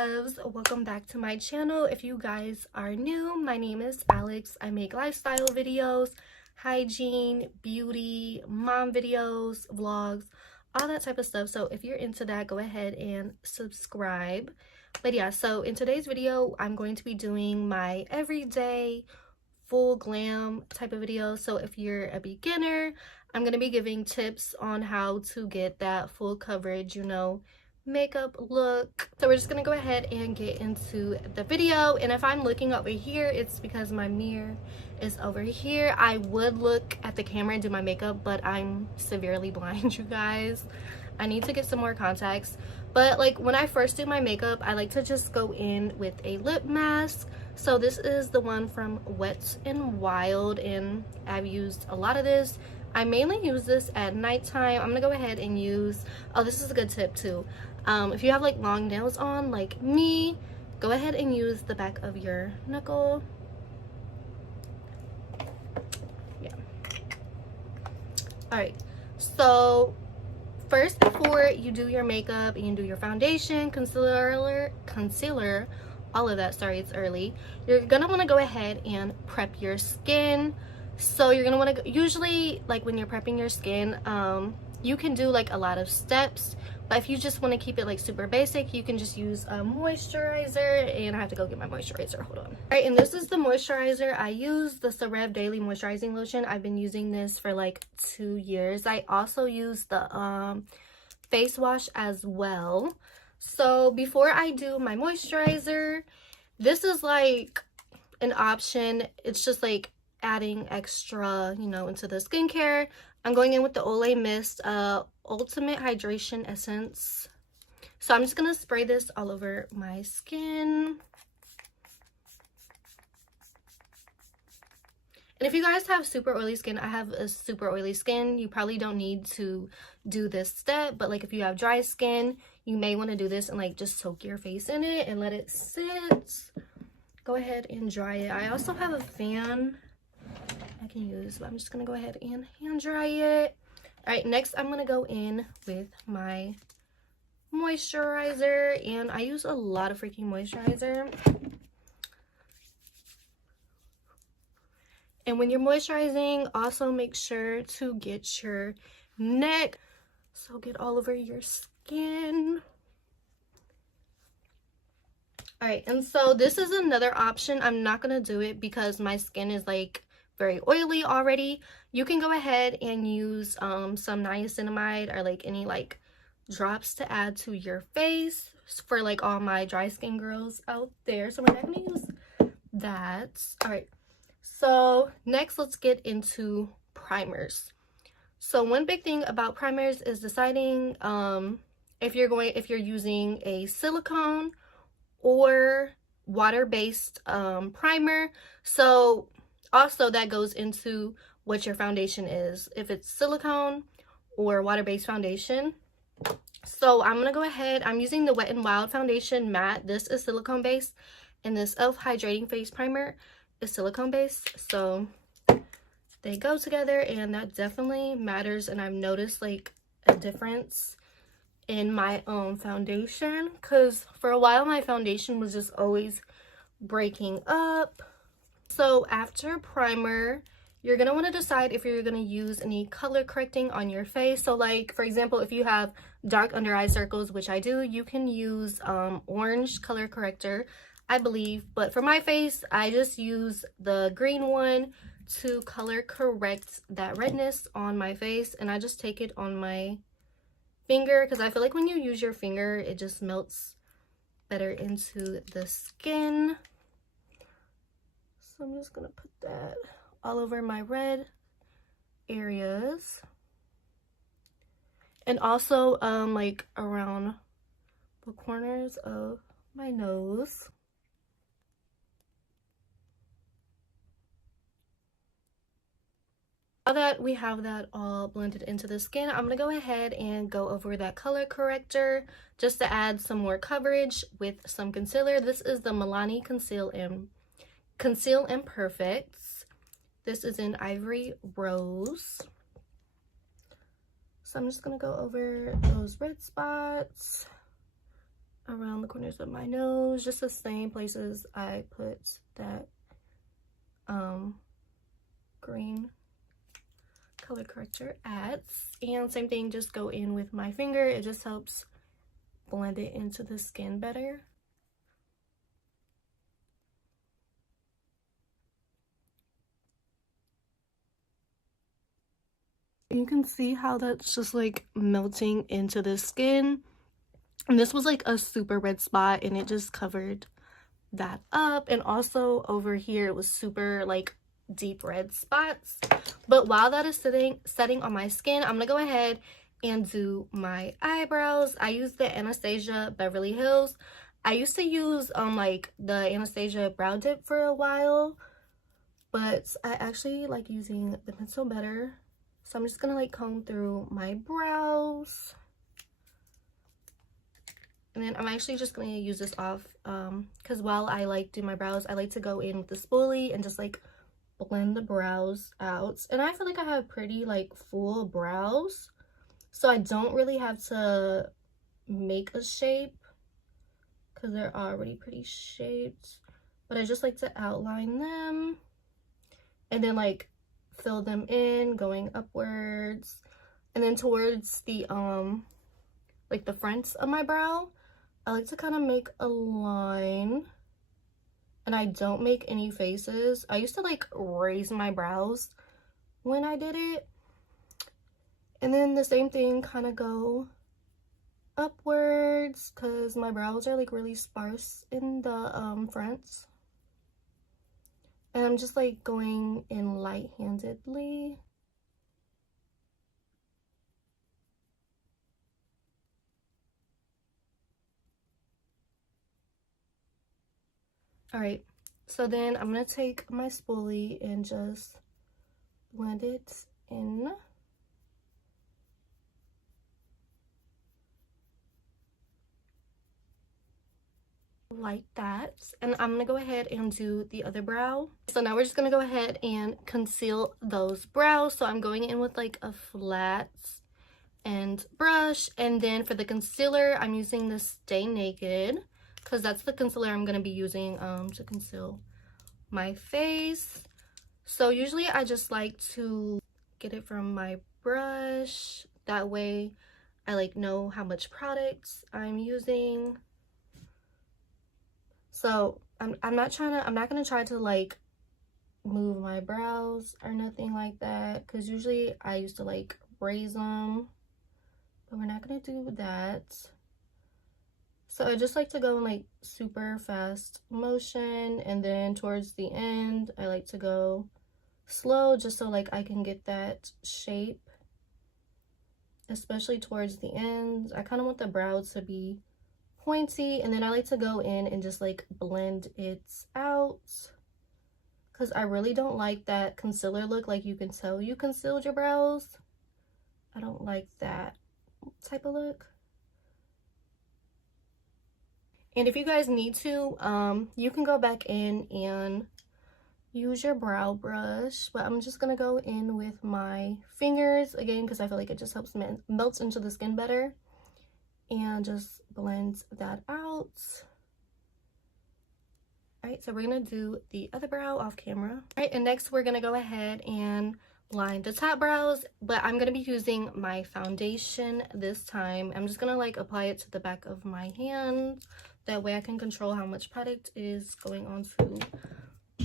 loves, welcome back to my channel. If you guys are new, my name is Alex. I make lifestyle videos, hygiene, beauty, mom videos, vlogs, all that type of stuff. So if you're into that, go ahead and subscribe. But yeah, so in today's video I'm going to be doing my everyday full glam type of video. So if you're a beginner, I'm going to be giving tips on how to get that full coverage, you know, makeup look. So we're just gonna go ahead and get into the video. And if I'm looking over here, it's because my mirror is over here. I would look at the camera and do my makeup, but I'm severely blind, you guys. I need to get some more contacts. But like when I first do my makeup, I like to just go in with a lip mask. So this is the one from Wet n Wild, and I've used a lot of this. I mainly use this at nighttime. I'm gonna go ahead and use, oh, this is a good tip too. If you have like long nails on like me, go ahead and use the back of your knuckle. Yeah. All right, so first, before you do your makeup and you do your foundation, concealer, all of that, sorry, it's early, you're gonna want to go ahead and prep your skin. So you're gonna want to, usually like when you're prepping your skin, you can do like a lot of steps, but if you just want to keep it like super basic, you can just use a moisturizer. And I have to go get my moisturizer, hold on. All right, and this is the moisturizer I use, the Cerev Daily Moisturizing Lotion. I've been using this for like 2 years. I also use the face wash as well. So before I do my moisturizer, this is like an option. It's just like adding extra, you know, into the skincare. I'm going in with the Olay Mist Ultimate Hydration Essence. So I'm just gonna spray this all over my skin. And if you guys have super oily skin, I have a super oily skin, you probably don't need to do this step. But like if you have dry skin, you may want to do this and like just soak your face in it and let it sit. Go ahead and dry it. I also have a fan I can use, but I'm just gonna go ahead and hand dry it. All right, next I'm gonna go in with my moisturizer, and I use a lot of freaking moisturizer. And when you're moisturizing, also make sure to get your neck, so get all over your skin. All right, and so this is another option. I'm not gonna do it because my skin is like very oily already. You can go ahead and use some niacinamide or like any like drops to add to your face for like all my dry skin girls out there. So we're not gonna use that. All right, so next let's get into primers. So one big thing about primers is deciding if you're using a silicone or water-based primer. So also that goes into what your foundation is, if it's silicone or water-based foundation. So I'm gonna go ahead, I'm using the Wet n Wild foundation matte. This is silicone based, and this e.l.f. hydrating face primer is silicone based. So they go together, and that definitely matters. And I've noticed like a difference in my own foundation, because for a while my foundation was just always breaking up. So after primer, you're gonna want to decide if you're gonna use any color correcting on your face. So like for example, if you have dark under eye circles, which I do, you can use orange color corrector, I believe. But for my face, I just use the green one to color correct that redness on my face. And I just take it on my finger, because I feel like when you use your finger, it just melts better into the skin. So I'm just gonna put that all over my red areas, and also like around the corners of my nose. Now that we have that all blended into the skin, I'm gonna go ahead and go over that color corrector just to add some more coverage with some concealer. This is the Milani Conceal Imperfects. This is in Ivory Rose. So I'm just gonna go over those red spots around the corners of my nose, just the same places I put that green color corrector at. And same thing, just go in with my finger. It just helps blend it into the skin better. You can see how that's just like melting into the skin. And this was like a super red spot and it just covered that up. And also over here it was super like deep red spots. But while that is setting on my skin, I'm gonna go ahead and do my eyebrows. I use the Anastasia Beverly Hills. I used to use like the Anastasia brow dip for a while, but I actually like using the pencil better. So I'm just gonna like comb through my brows. And then I'm actually just gonna use this off because while I like do my brows, I like to go in with the spoolie and just like blend the brows out. And I feel like I have pretty like full brows, so I don't really have to make a shape because they're already pretty shaped. But I just like to outline them and then like fill them in going upwards, and then towards the like the fronts of my brow, I like to kind of make a line, and I don't make any faces. I used to like raise my brows when I did it, and then the same thing, kind of go upwards because my brows are like really sparse in the fronts. And I'm just like going in light-handedly. All right, so then I'm gonna take my spoolie and just blend it in. Like that. And I'm gonna go ahead and do the other brow. So now we're just gonna go ahead and conceal those brows. So I'm going in with like a flat end brush, and then for the concealer I'm using this Stay Naked because that's the concealer I'm gonna be using to conceal my face. So usually I just like to get it from my brush, that way I like know how much product I'm using. So I'm not gonna try to like move my brows or nothing like that, because usually I used to like raise them, but we're not gonna do that. So I just like to go in like super fast motion, and then towards the end I like to go slow just so like I can get that shape, especially towards the end. I kind of want the brows to be pointy, and then I like to go in and just like blend it out because I really don't like that concealer look, like you can tell you concealed your brows. I don't like that type of look. And if you guys need to, you can go back in and use your brow brush, but I'm just gonna go in with my fingers again because I feel like it just helps melt into the skin better, and just blend that out. All right, so we're gonna do the other brow off camera. All right, and next we're gonna go ahead and line the top brows, but I'm gonna be using my foundation this time. I'm just gonna like apply it to the back of my hand, that way I can control how much product is going onto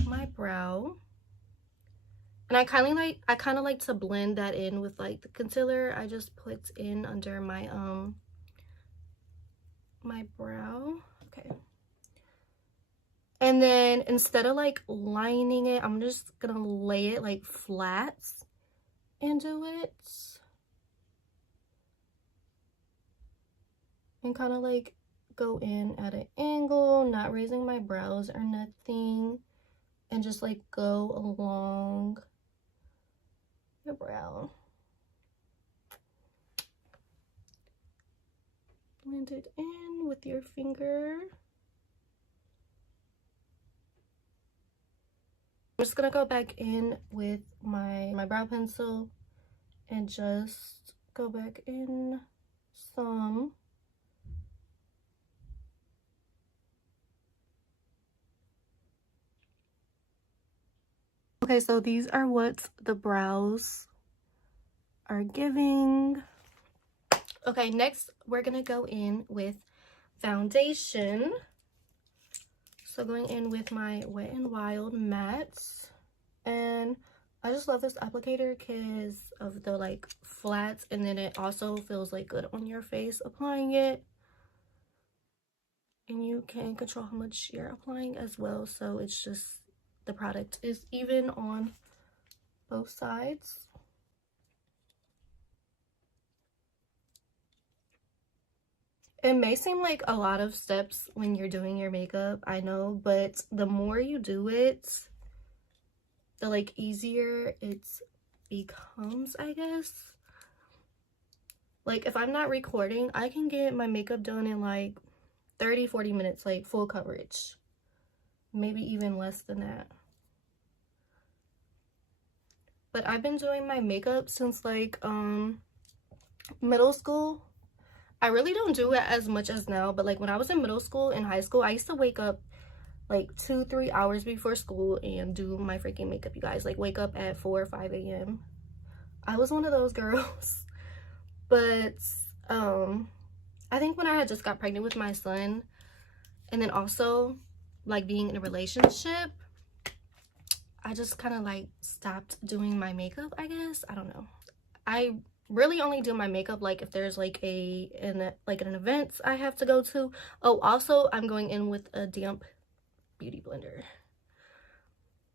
my brow. And I kind of like to blend that in with like the concealer I just put in under my my brow. Okay, and then instead of like lining it, I'm just gonna lay it like flat and do it, and kind of like go in at an angle, not raising my brows or nothing, and just like go along your brow. Blend it in with your finger. I'm just gonna go back in with my brow pencil and just go back in some. Okay, so these are what the brows are giving. Okay, next we're gonna go in with foundation. So going in with my Wet n Wild mattes, and I just love this applicator because of the like flats, and then it also feels like good on your face applying it, and you can control how much you're applying as well, so it's just the product is even on both sides. It may seem like a lot of steps when you're doing your makeup, I know, but the more you do it, the like easier it becomes, I guess. Like if I'm not recording, I can get my makeup done in like 30-40 minutes, like full coverage, maybe even less than that. But I've been doing my makeup since like middle school. I really don't do it as much as now, but like when I was in middle school and high school, I used to wake up like 2-3 hours before school and do my freaking makeup, you guys. Like wake up at 4 or 5 a.m. I was one of those girls. But I think when I had just got pregnant with my son, and then also like being in a relationship, I just kind of like stopped doing my makeup, I guess. I don't know. I really only do my makeup like if there's like an event I have to go to. Oh, also I'm going in with a damp beauty blender.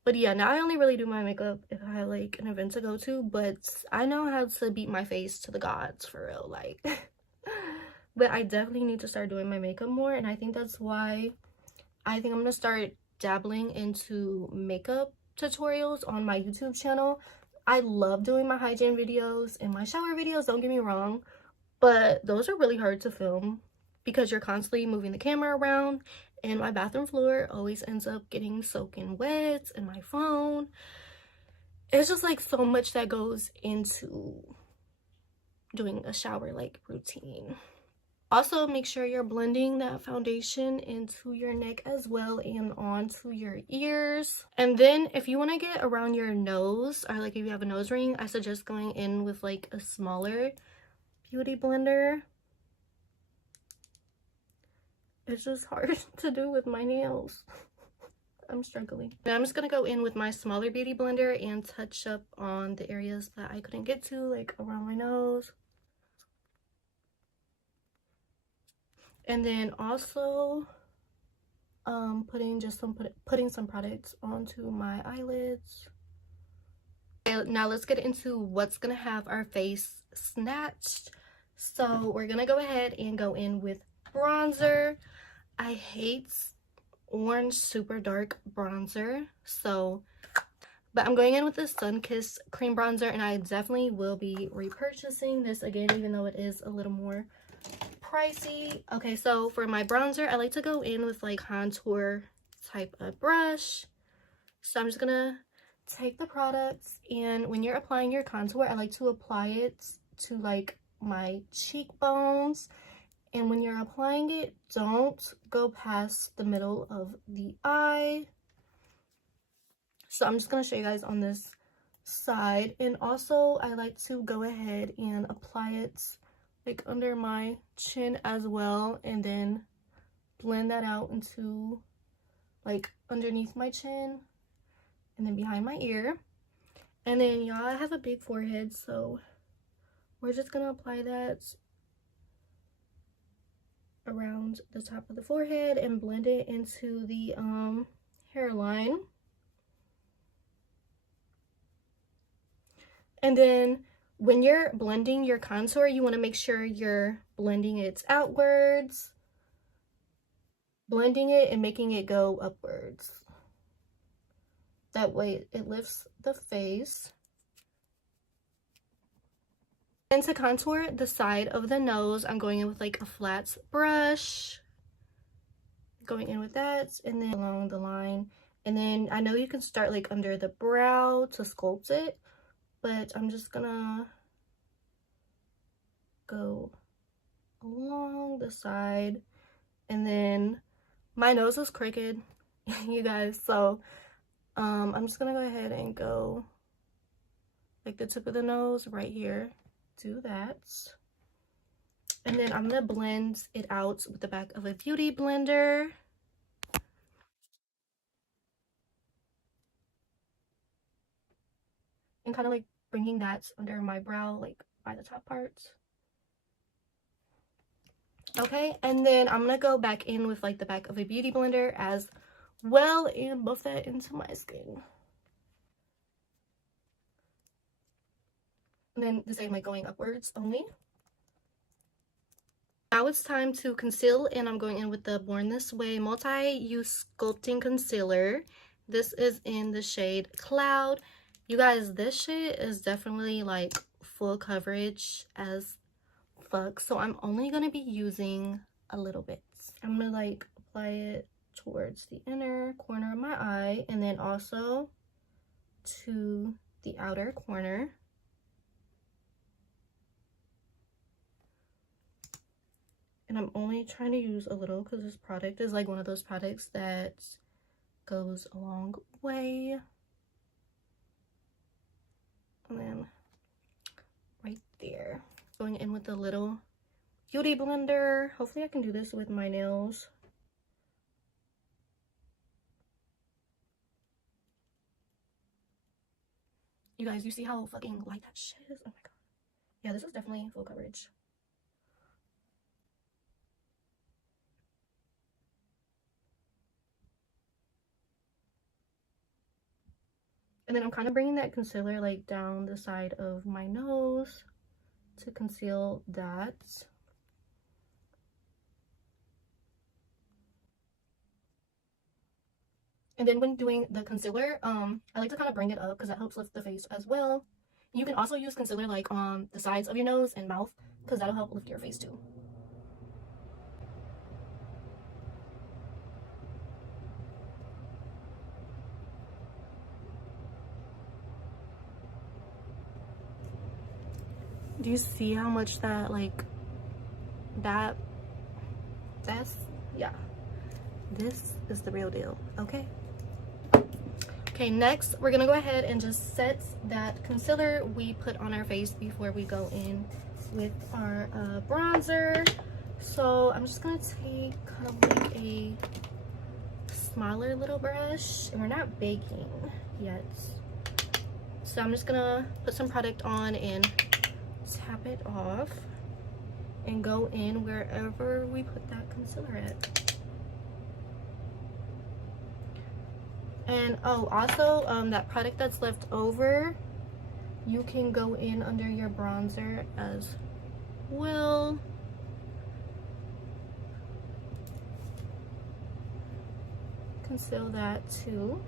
But yeah, now I only really do my makeup if I have like an event to go to, but I know how to beat my face to the gods for real, like. But I definitely need to start doing my makeup more, and I think that's why I think I'm gonna start dabbling into makeup tutorials on my YouTube channel. I love doing my hygiene videos and my shower videos, don't get me wrong, but those are really hard to film because you're constantly moving the camera around, and my bathroom floor always ends up getting soaking wet, and my phone. It's just like so much that goes into doing a shower like routine. Also, make sure you're blending that foundation into your neck as well and onto your ears. And then if you want to get around your nose, or like if you have a nose ring, I suggest going in with like a smaller beauty blender. It's just hard to do with my nails. I'm struggling. And I'm just gonna go in with my smaller beauty blender and touch up on the areas that I couldn't get to, like around my nose. And then also putting some products onto my eyelids. Okay, now let's get into what's gonna have our face snatched. So we're gonna go ahead and go in with bronzer. I hate orange super dark bronzer, but I'm going in with the Sun-Kissed cream bronzer, and I definitely will be repurchasing this again, even though it is a little more pricey. Okay, so for my bronzer, I like to go in with like contour type of brush. So I'm just gonna take the products, and when you're applying your contour, I like to apply it to like my cheekbones, and when you're applying it, don't go past the middle of the eye. So I'm just gonna show you guys on this side, and also I like to go ahead and apply it like under my chin as well, and then blend that out into like underneath my chin and then behind my ear. And then y'all, I have a big forehead, so we're just gonna apply that around the top of the forehead and blend it into the hairline. And then when you're blending your contour, you want to make sure you're blending it outwards, blending it and making it go upwards. That way it lifts the face. And to contour the side of the nose, I'm going in with like a flat brush. Going in with that, and then along the line. And then I know you can start like under the brow to sculpt it, but I'm just gonna go along the side. And then my nose is crooked, you guys, so I'm just gonna go ahead and go like the tip of the nose right here. Do that. And then I'm gonna blend it out with the back of a beauty blender. And kind of like bringing that under my brow, like by the top parts. Okay, and then I'm gonna go back in with like the back of a beauty blender as well and buff that into my skin. And then the same, like going upwards only. Now it's time to conceal, and I'm going in with the Born This Way multi-use sculpting concealer. This is in the shade Cloud. You guys, this shade is definitely like full coverage as fuck, so I'm only gonna be using a little bit. I'm gonna like apply it towards the inner corner of my eye and then also to the outer corner. And I'm only trying to use a little because this product is like one of those products that goes a long way. And then right there. Going in with a little beauty blender. Hopefully I can do this with my nails. You guys, you see how fucking light that shit is? Oh my god. Yeah, this is definitely full coverage. And then I'm kind of bringing that concealer like down the side of my nose to conceal that. And then when doing the concealer, I like to kind of bring it up because that helps lift the face as well. You can also use concealer like on the sides of your nose and mouth because that'll help lift your face too. Do you see how much that like that's yeah, this is the real deal. Okay, next we're gonna go ahead and just set that concealer we put on our face before we go in with our bronzer. So I'm just gonna take kind of like a smaller little brush, and we're not baking yet, so I'm just gonna put some product on and tap it off and go in wherever we put that concealer at. And oh, also that product that's left over, you can go in under your bronzer as well. Conceal that too.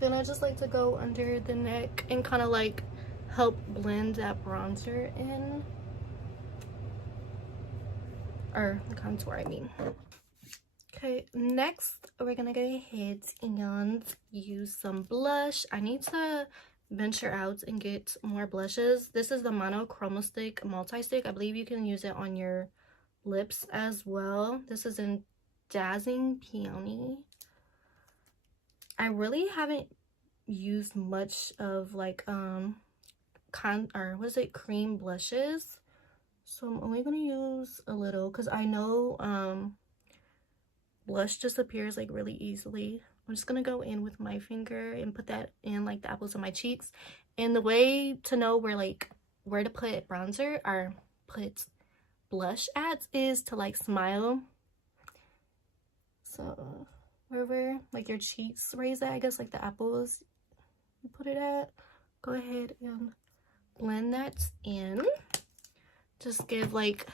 Then I just like to go under the neck and kind of like help blend that bronzer in, or the contour I mean. Okay, next we're gonna go ahead and use some blush. I need to venture out and get more blushes. This is the Monochromatic multi-stick. I believe you can use it on your lips as well. This is in Dazzling Peony. I really haven't used much of like cream blushes, so I'm only gonna use a little because I know blush disappears like really easily. I'm just gonna go in with my finger and put that in like the apples of my cheeks. And the way to know where to put bronzer or put blush at is to like smile. So wherever like your cheeks raise at, I guess like the apples you put it at, go ahead and blend that in. Just give like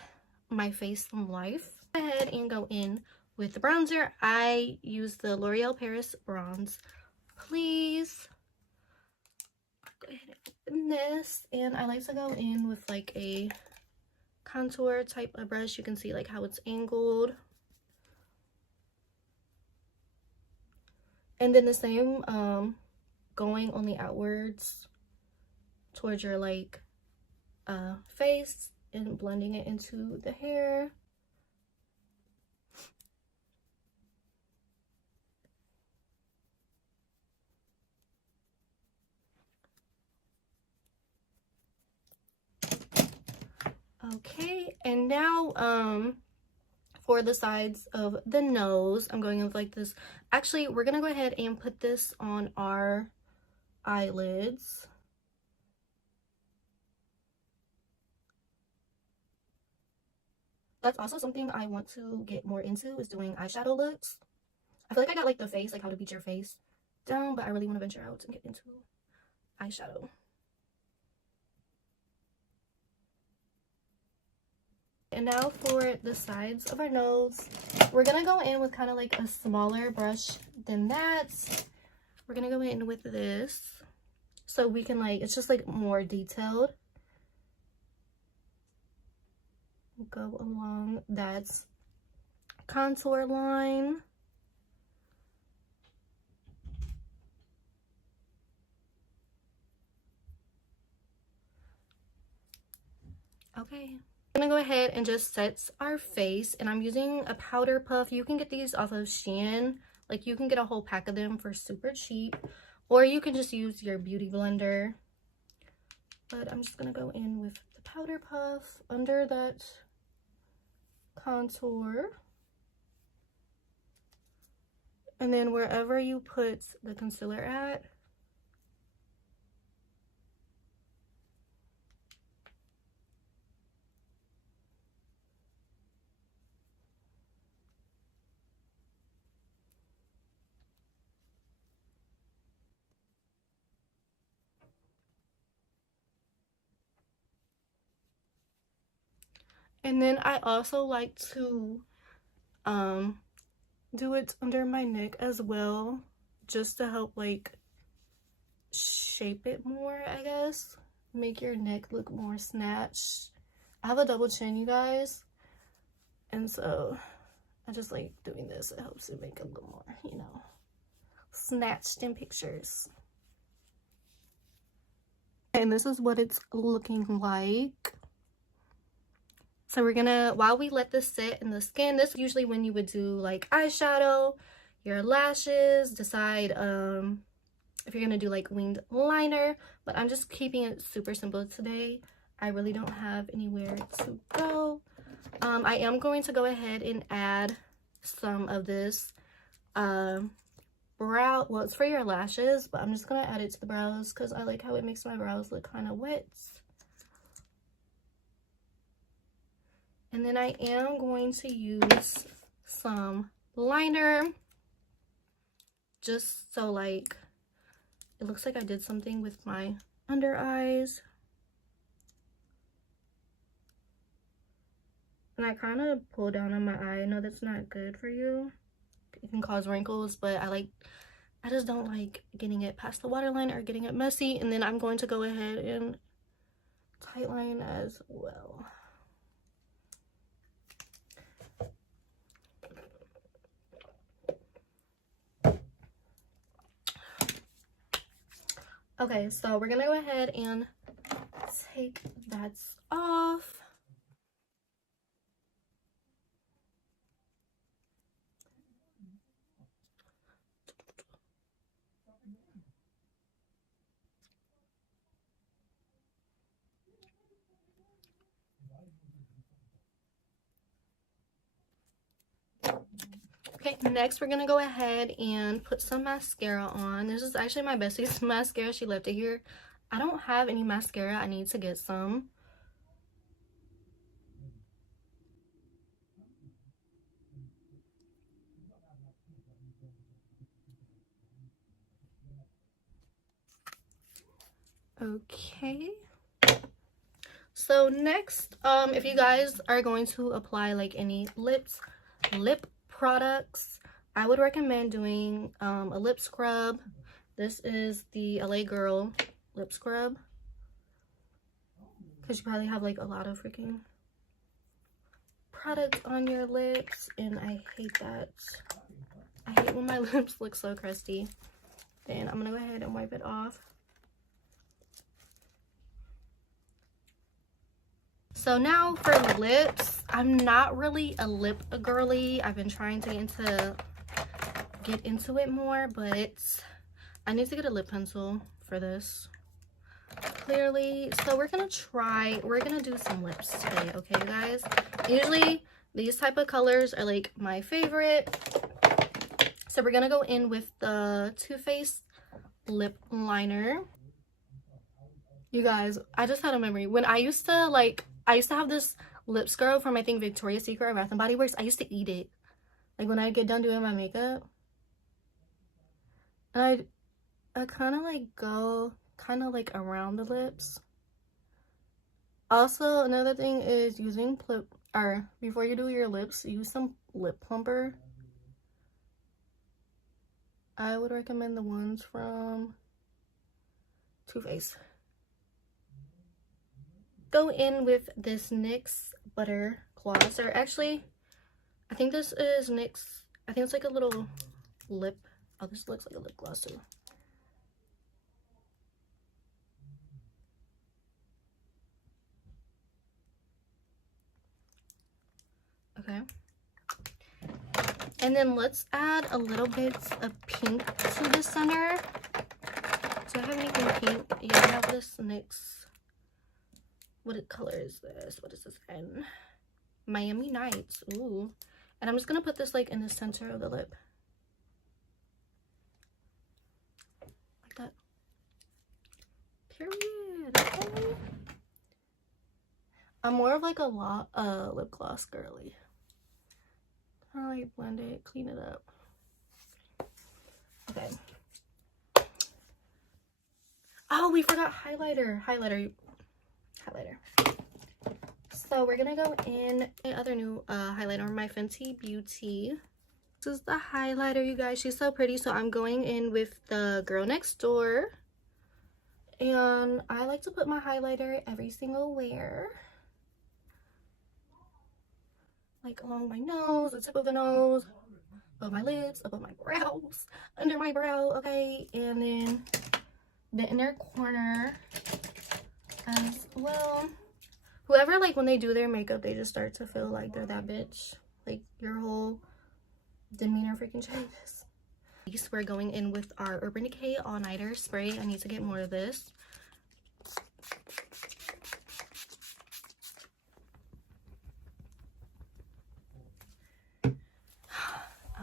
my face some life. Go ahead and go in with the bronzer. I use the L'Oreal Paris Bronze Please. Go ahead and open this, and I like to go in with like a contour type of brush. You can see like how it's angled. And then the same, going only outwards towards your like face and blending it into the hair. Okay, and now for the sides of the nose, I'm going with like this. Actually, we're gonna go ahead and put this on our eyelids. That's also something I want to get more into, is doing eyeshadow looks. I feel like I got like the face, like how to beat your face down, but I really want to venture out and get into eyeshadow. And now for the sides of our nose, we're gonna go in with kind of like a smaller brush than that. We're gonna go in with this so we can like, it's just like more detailed. Go along that contour line. Okay. I'm gonna go ahead and just set our face, and I'm using a powder puff. You can get these off of Shein. Like, you can get a whole pack of them for super cheap, or you can just use your beauty blender. But I'm just gonna go in with the powder puff under that contour, and then wherever you put the concealer at, and then I also like to do it under my neck as well, just to help like shape it more, I guess. Make your neck look more snatched. I have a double chin, you guys, and so I just like doing this. It helps it make it a little more, you know, snatched in pictures. And this is what it's looking like. So we're gonna, while we let this sit in the skin, this is usually when you would do like eyeshadow, your lashes, decide if you're gonna do like winged liner, but I'm just keeping it super simple today. I really don't have anywhere to go. I am going to go ahead and add some of this brow, well, it's for your lashes, but I'm just gonna add it to the brows because I like how it makes my brows look kind of wet. And then I am going to use some liner, just so like it looks like I did something with my under eyes. And I kind of pull down on my eye. I know that's not good for you. It can cause wrinkles, but I just don't like getting it past the waterline or getting it messy. And then I'm going to go ahead and tightline as well. Okay, so we're gonna go ahead and take that off. Okay, next we're gonna go ahead and put some mascara on. This is actually my bestie's mascara. She left it here. I don't have any mascara. I need to get some. Okay. So next, if you guys are going to apply like any lip products, I would recommend doing a lip scrub. This is the LA Girl lip scrub, because you probably have like a lot of freaking products on your lips, and I hate that. I hate when my lips look so crusty. Then I'm gonna go ahead and wipe it off. So now for lips, I'm not really a lip girly. I've been trying to get into it more, but I need to get a lip pencil for this, clearly. So we're gonna do some lips today, okay guys? Usually these type of colors are like my favorite. So we're gonna go in with the Too Faced lip liner. You guys, I just had a memory. When I used to have this lip scrub from, I think, Victoria's Secret or Bath and Body Works. I used to eat it, like when I get done doing my makeup, and I kind of like go like around the lips. Also, another thing is using before you do your lips, use some lip plumper. I would recommend the ones from Too Faced. Go in with this NYX Butter Gloss, or actually, I think this is NYX. I think it's like a little lip. Oh, this looks like a lip gloss too. Okay. And then let's add a little bit of pink to the center. Do I have anything pink? Yeah, I have this NYX. What color is this? What is this in? Miami Nights. Ooh. And I'm just gonna put this like in the center of the lip. Like that. Period. Okay. I'm more of like a lip gloss girly. Kind of like blend it, clean it up. Okay. Oh, we forgot highlighter. Highlighter. So we're gonna go in my other new highlighter, my Fenty Beauty. This is the highlighter, you guys. She's so pretty. So I'm going in with the Girl Next Door, and I like to put my highlighter every single wear, like along my nose, the tip of the nose, above my lips, above my brows, under my brow. Okay, and then the inner corner as well. Whoever, like, when they do their makeup, they just start to feel like they're that bitch. Like, your whole demeanor freaking changes. We're going in with our Urban Decay All Nighter Spray. I need to get more of this.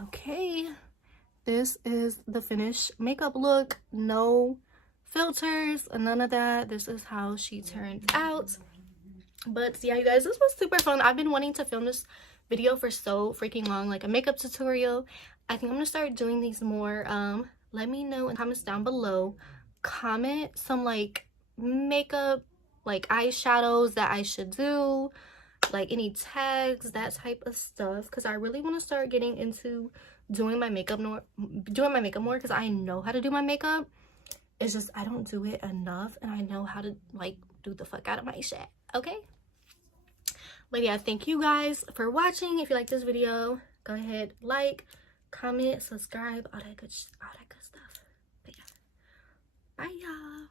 Okay. This is the finished makeup look. No filters, none of that. This is how she turned out. But yeah, you guys, this was super fun. I've been wanting to film this video for so freaking long, like a makeup tutorial. I think I'm gonna start doing these more. Let me know in comments down below. Comment some like makeup, like eyeshadows that I should do, like any tags, that type of stuff, because I really want to start getting into doing my makeup more, because I know how to do my makeup. It's just I don't do it enough, and I know how to like do the fuck out of my shit. Okay, but yeah, thank you guys for watching. If you like this video, go ahead, like, comment, subscribe, all that good stuff. But yeah, bye y'all.